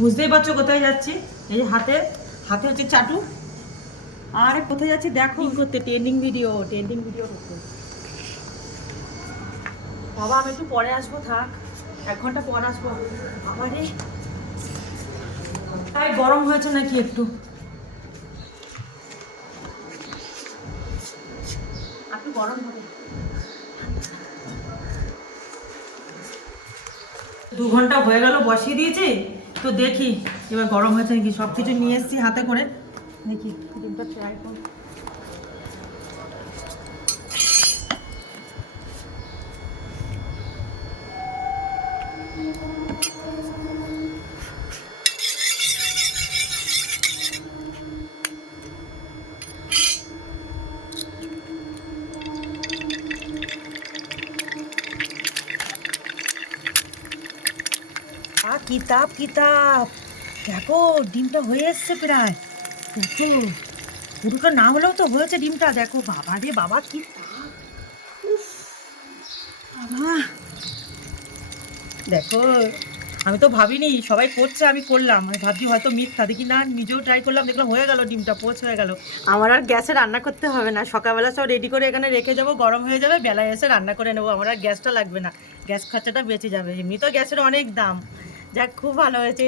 বুঝতেই পারছো কোথায় যাচ্ছি। এই যে হাতে হাতে হচ্ছে চাটু। আরে কোথায় যাচ্ছি দেখো, করতে ট্রেন্ডিং ভিডিও করতে। বাবা আমি একটু পরে আসবো, থাক 1 ঘন্টা পর আসবো। আবারে তাই গরম হয়েছে নাকি একটু? একটু গরম হবে। 2 ঘন্টা হয়ে গেল বসিয়ে দিয়েছি, তো দেখি এবার গরম হয়েছে নাকি। সব কিছু নিয়ে এসেছি হাতে করে, দেখি ডিমটা ট্রাই করি। কিতাব কিতাব, দেখো ডিমটা হয়ে এসছে প্রায়। দেখো পুরোটা না হলেও তো হয়েছে ডিমটা। দেখো বাবা রে বাবা, কি তাপ! উফ, বাবা দেখো, আমি তো ভাবিনি সবাই করছে, আমি করলাম, আমি ভাবছি হয়তো মিথ্যা, দেখি না নিজেও ট্রাই করলাম, দেখলাম হয়ে গেল, ডিমটা পোচ হয়ে গেল। আমার আর গ্যাসে রান্না করতে হবে না, সকালবেলা সব রেডি করে এখানে রেখে যাবো, গরম হয়ে যাবে, বেলায় এসে রান্না করে নেবো। আমার আর গ্যাসটা লাগবে না, গ্যাস খরচাটা বেঁচে যাবে, এমনি তো গ্যাসের অনেক দাম। যাক খুব ভালো হয়েছে।